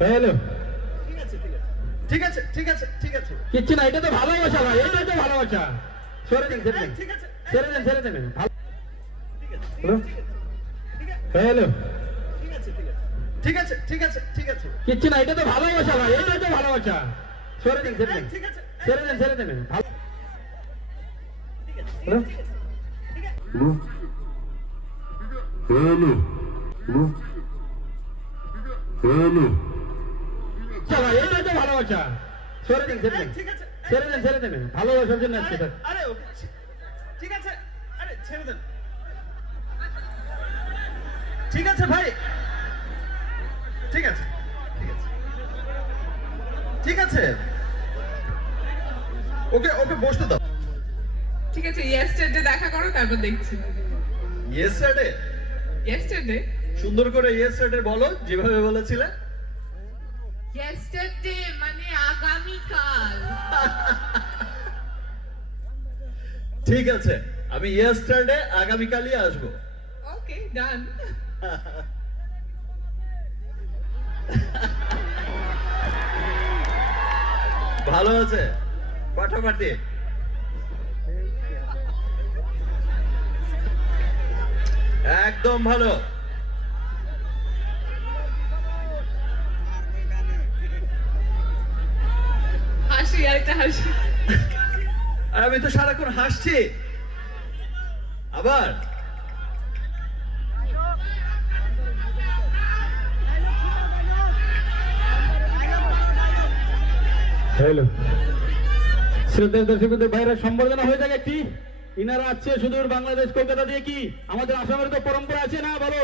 Hello, ঠিক আছে ঠিক আছে ঠিক আছে কিচ্ছু না, এটা তো ভালোবাসা ভাই, এটাই তো ভালোবাসা। ছেড়ে দিন, ছেড়ে দিন, ঠিক আছে ছেড়ে দেন, ছেড়ে দেন। হ্যালো, ঠিক আছে ঠিক আছে ঠিক আছে কিচ্ছু না, এটা তো ভালোবাসা ভাই, এটাই তো ভালোবাসা। ছেড়ে দিন, ছেড়ে দিন, ঠিক আছে ছেড়ে দেন, ছেড়ে দেন। Hello. Hello. ভাই, এটাই তো ভালোবাসা। ছেড়ে দিন, ছেড়ে দিন, ঠিক আছে ছেড়ে দেন, ছেড়ে দেন। ভালোবাসার জন্য আসছে স্যার। আরে ওকে ঠিক আছে আরে ছেড়ে দেন ঠিক আছে ভাই ঠিক আছে ঠিক আছে ঠিক আছে ওকে ওকে বসতে দাও ঠিক আছে, ইয়েস্টারডে দেখা করো, তারপর দেখছি। ইয়েস্টারডে ইয়েস্টারডে সুন্দর করে ইয়েস্টারডে বলো যেভাবে বলেছিলে ইয়েস্টারডে মানে আগামীকাল। ঠিক আছে আমি ইয়েস্টারডে আগামীকালই আসবো ওকে, ডান। ভালো আছে পাঠাপাঠি একদম ভালো হাসি, আরেকটা হাসি। আর আমি তো সারাক্ষণ হাসছি আবার হ্যালো, শ্রদ্ধেয় দর্শকদের বাইরে সম্বর্ধনা হয়ে যাক একটি। ইনারা আসছে সুদূর বাংলাদেশ কলকাতা দিয়ে। কি আমাদের আসামের তো পরম্পরা আছে না, বলো?